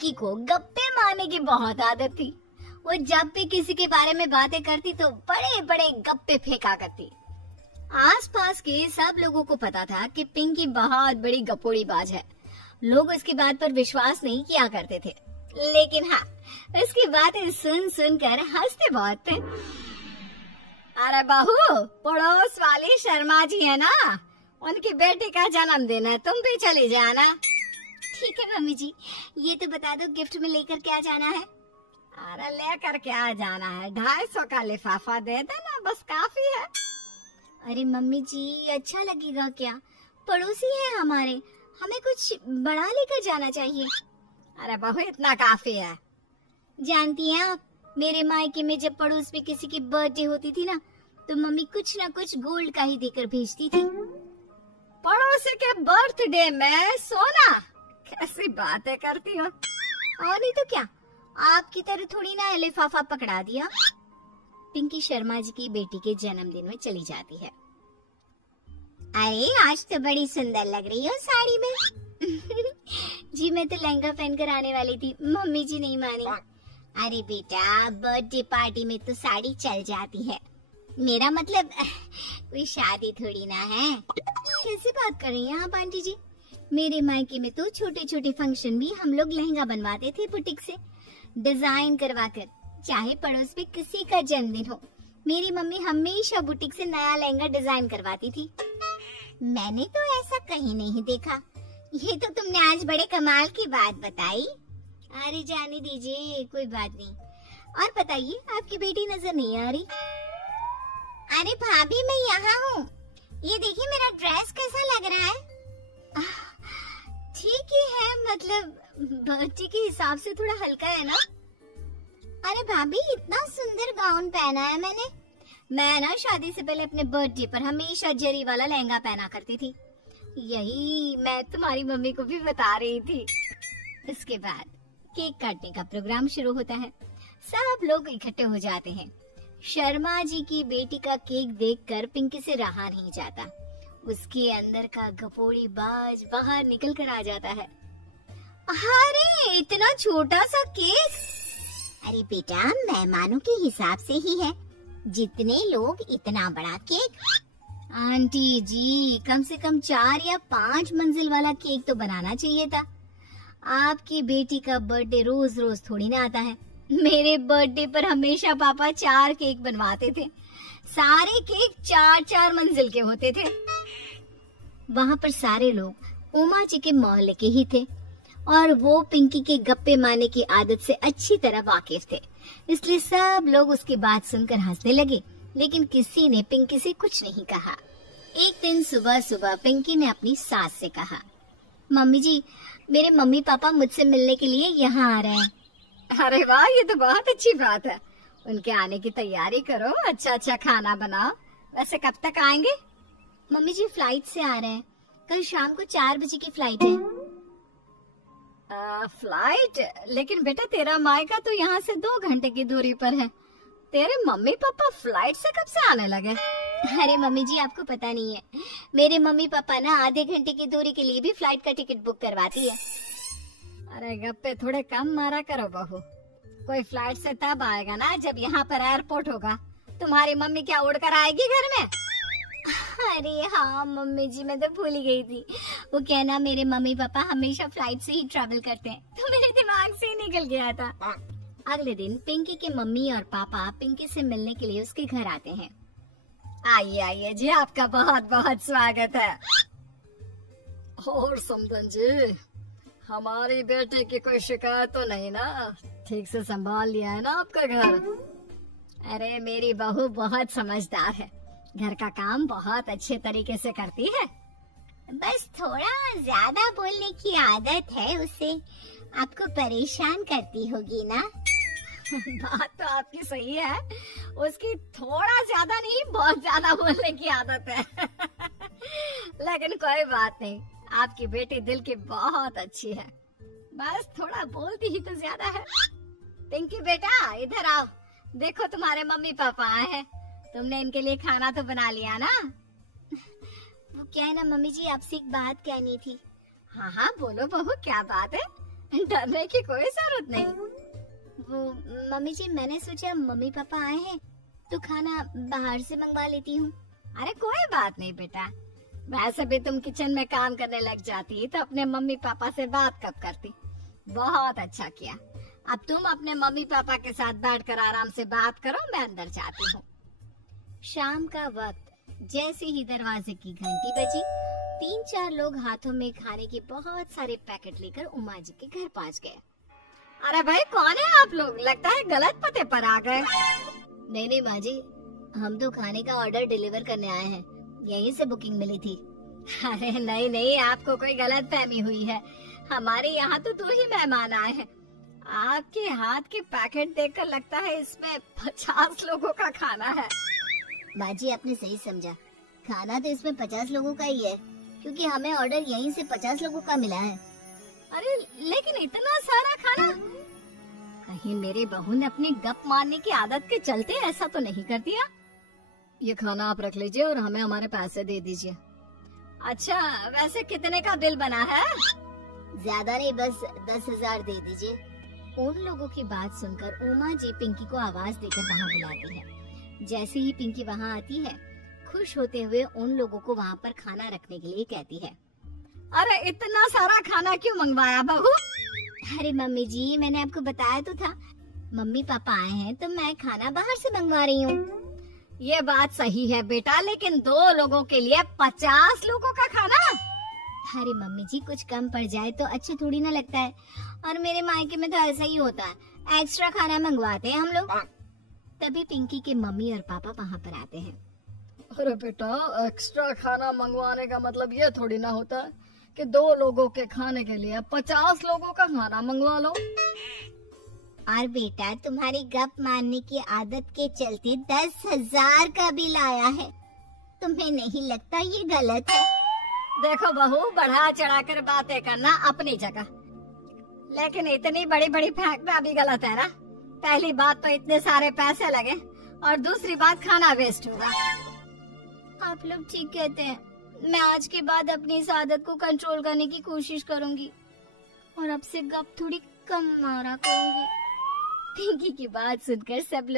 की को गप्पे मारने की बहुत आदत थी। वो जब भी किसी के बारे में बातें करती तो बड़े बड़े गप्पे फेंका करती। आसपास के सब लोगों को पता था कि पिंकी बहुत बड़ी गपोड़ी बाज है। लोग उसकी बात पर विश्वास नहीं किया करते थे, लेकिन हाँ, उसकी बातें सुन सुनकर हंसते बहुत थे। अरे बहू, पड़ोस वाली शर्मा जी है ना, उनकी बेटी का जन्मदिन है, तुम भी चली जाना। ठीक है मम्मी जी, ये तो बता दो गिफ्ट में लेकर क्या जाना है? अरे लेकर क्या जाना है, 250 का लिफाफा दे देना, बस काफी है। अरे मम्मी जी, अच्छा लगेगा क्या? पड़ोसी है हमारे, हमें कुछ बड़ा लेकर जाना चाहिए। अरे बहू, इतना काफी है। जानती हैं आप, मेरे मायके में जब पड़ोस में किसी की बर्थडे होती थी ना, तो मम्मी कुछ ना कुछ गोल्ड का ही देकर भेजती थी। पड़ोसी के बर्थडे में सोना? कैसी बातें करती हो। और नहीं तो क्या, आपकी तरह थोड़ी ना लिफाफा पकड़ा दिया। पिंकी शर्मा जी की बेटी के जन्मदिन में चली जाती है। अरे आज तो बड़ी सुंदर लग रही हो साड़ी में। जी मैं तो लहंगा पहनकर आने वाली थी, मम्मी जी नहीं मानी। अरे बेटा, बर्थडे पार्टी में तो साड़ी चल जाती है, मेरा मतलब कोई शादी थोड़ी ना है। कैसी बात कर रही हैं आप आंटी जी? मेरे मायके में तो छोटे छोटे फंक्शन भी हम लोग लहंगा बनवाते थे बुटीक से, डिजाइन करवाकर। चाहे पड़ोस में किसी का जन्मदिन हो, मेरी मम्मी हमेशा बुटीक से नया लहंगा डिजाइन करवाती थी। मैंने तो ऐसा कहीं नहीं देखा। ये तो तुमने आज बड़े कमाल की बात बताई। अरे जाने दीजिए, कोई बात नहीं। और बताइए, आपकी बेटी नजर नहीं आ रही। अरे भाभी, मैं यहाँ हूँ। ये देखिए मेरा ड्रेस कैसा लग रहा है? ठीक ही है, मतलब बर्थडे के हिसाब से थोड़ा हल्का है ना। अरे भाभी, इतना सुंदर गाउन पहना है मैंने। मैं ना शादी से पहले अपने बर्थडे पर हमेशा जरी वाला लहंगा पहना करती थी। यही मैं तुम्हारी मम्मी को भी बता रही थी। इसके बाद केक काटने का प्रोग्राम शुरू होता है। सब लोग इकट्ठे हो जाते हैं। शर्मा जी की बेटी का केक देखकर पिंकी से रहा नहीं जाता। उसके अंदर का गपोड़ी बाज बाहर निकल कर आ जाता है। अरे इतना छोटा सा केक! अरे बेटा, मेहमानों के हिसाब से ही है, जितने लोग इतना बड़ा केक। आंटी जी, कम से कम 4 या 5 मंजिल वाला केक तो बनाना चाहिए था। आपकी बेटी का बर्थडे रोज रोज थोड़ी ना आता है। मेरे बर्थडे पर हमेशा पापा 4 केक बनवाते थे। सारे केक 4-4 मंजिल के होते थे। वहाँ पर सारे लोग उमा जी के मोहल्ले के ही थे और वो पिंकी के गप्पे मारने की आदत से अच्छी तरह वाकिफ थे, इसलिए सब लोग उसकी बात सुनकर हंसने लगे, लेकिन किसी ने पिंकी से कुछ नहीं कहा। एक दिन सुबह सुबह पिंकी ने अपनी सास से कहा, मम्मी जी, मेरे मम्मी पापा मुझसे मिलने के लिए यहाँ आ रहे हैं। अरे वाह, ये तो बहुत अच्छी बात है। उनके आने की तैयारी करो, अच्छा अच्छा खाना बनाओ। वैसे कब तक आएंगे? मम्मी जी फ्लाइट से आ रहे हैं, कल शाम को 4 बजे की फ्लाइट है। फ्लाइट? लेकिन बेटा तेरा मायका तो यहाँ से 2 घंटे की दूरी पर है। तेरे मम्मी पापा फ्लाइट से कब से आने लगे? अरे मम्मी जी, आपको पता नहीं है, मेरे मम्मी पापा ना आधे घंटे की दूरी के लिए भी फ्लाइट का टिकट बुक करवाती है। अरे गप्पे थोड़े कम मारा करो बहू। कोई फ्लाइट से तब आएगा ना जब यहाँ पर एयरपोर्ट होगा। तुम्हारी मम्मी क्या उड़कर आएगी घर में? अरे हाँ मम्मी जी, मैं तो भूल ही गई थी। वो कहना मेरे मम्मी पापा हमेशा फ्लाइट से ही ट्रैवल करते हैं, तो मेरे दिमाग से ही निकल गया था। अगले दिन पिंकी के मम्मी और पापा पिंकी से मिलने के लिए उसके घर आते हैं। आइए आइए जी, आपका बहुत बहुत स्वागत है। और समदन जी, हमारी बेटे की कोई शिकायत तो नहीं ना? ठीक से संभाल लिया है ना आपका घर? अरे मेरी बहू बहुत समझदार है, घर का काम बहुत अच्छे तरीके से करती है। बस थोड़ा ज्यादा बोलने की आदत है उसे, आपको परेशान करती होगी ना? बात तो आपकी सही है, उसकी थोड़ा ज्यादा नहीं बहुत ज्यादा बोलने की आदत है। लेकिन कोई बात नहीं, आपकी बेटी दिल की बहुत अच्छी है, बस थोड़ा बोलती ही तो ज्यादा है। पिंकी बेटा इधर आओ, देखो तुम्हारे मम्मी पापा आए हैं, तुमने इनके लिए खाना तो बना लिया ना? वो क्या है ना मम्मी जी, आपसे एक बात कहनी थी। हाँ हाँ बोलो बहू, क्या बात है? डरने की कोई जरूरत नहीं। वो मम्मी जी, मैंने सोचा मम्मी पापा आए हैं तो खाना बाहर से मंगवा लेती हूँ। अरे कोई बात नहीं बेटा, वैसे भी तुम किचन में काम करने लग जाती तो अपने मम्मी पापा से बात कब करती। बहुत अच्छा किया। अब तुम अपने मम्मी पापा के साथ बैठकर आराम से बात करो, मैं अंदर जाती हूँ। शाम का वक्त जैसे ही दरवाजे की घंटी बजी, 3-4 लोग हाथों में खाने के बहुत सारे पैकेट लेकर उमा जी के घर पहुँच गए। अरे भाई, कौन है आप लोग? लगता है गलत पते पर आ गए। नहीं माँ जी, हम तो खाने का ऑर्डर डिलीवर करने आए हैं, यहीं से बुकिंग मिली थी। अरे नहीं, आपको कोई गलत फहमी हुई है। हमारे यहाँ तो 2 ही मेहमान आए हैं। आपके हाथ के पैकेट देखकर लगता है इसमें 50 लोगों का खाना है। माँ जी, आपने सही समझा, खाना तो इसमें 50 लोगों का ही है, क्योंकि हमें ऑर्डर यहीं से 50 लोगों का मिला है। अरे लेकिन इतना सारा खाना, कहीं मेरे बहू ने अपनी गप मारने की आदत के चलते ऐसा तो नहीं कर दिया? ये खाना आप रख लीजिए और हमें हमारे पैसे दे दीजिए। अच्छा, वैसे कितने का बिल बना है? ज्यादा नहीं, बस 10,000 दे दीजिए। उन लोगों की बात सुनकर उमा जी पिंकी को आवाज देकर वहाँ बुलाती है। जैसे ही पिंकी वहाँ आती है, खुश होते हुए उन लोगों को वहाँ पर खाना रखने के लिए कहती है। अरे इतना सारा खाना क्यों मंगवाया बहू? अरे मम्मी जी, मैंने आपको बताया तो था, मम्मी पापा आए हैं तो मैं खाना बाहर से मंगवा रही हूँ। ये बात सही है बेटा, लेकिन 2 लोगों के लिए 50 लोगों का खाना? अरे मम्मी जी, कुछ कम पड़ जाए तो अच्छा थोड़ी ना लगता है, और मेरे मायके में तो ऐसा ही होता है, एक्स्ट्रा खाना मंगवाते हैं हम लोग। तभी पिंकी के मम्मी और पापा वहाँ पर आते हैं। अरे बेटा, एक्स्ट्रा खाना मंगवाने का मतलब ये थोड़ी ना होता है कि 2 लोगों के खाने के लिए 50 लोगों का खाना मंगवा लो। और बेटा, तुम्हारी गप मारने की आदत के चलते 10,000 का बिल आया है। तुम्हें नहीं लगता ये गलत है? देखो बहू, बढ़ा चढ़ाकर बातें करना अपनी जगह, लेकिन इतनी बड़ी बड़ी फेंकना भी गलत है ना। पहली बात तो इतने सारे पैसे लगे, और दूसरी बात खाना वेस्ट होगा। आप लोग ठीक कहते हैं, मैं आज के बाद अपनी इस आदत को कंट्रोल करने की कोशिश करूंगी और अब से गप थोड़ी कम मारा करूंगी। पिंकी की बात सुनकर सब लोग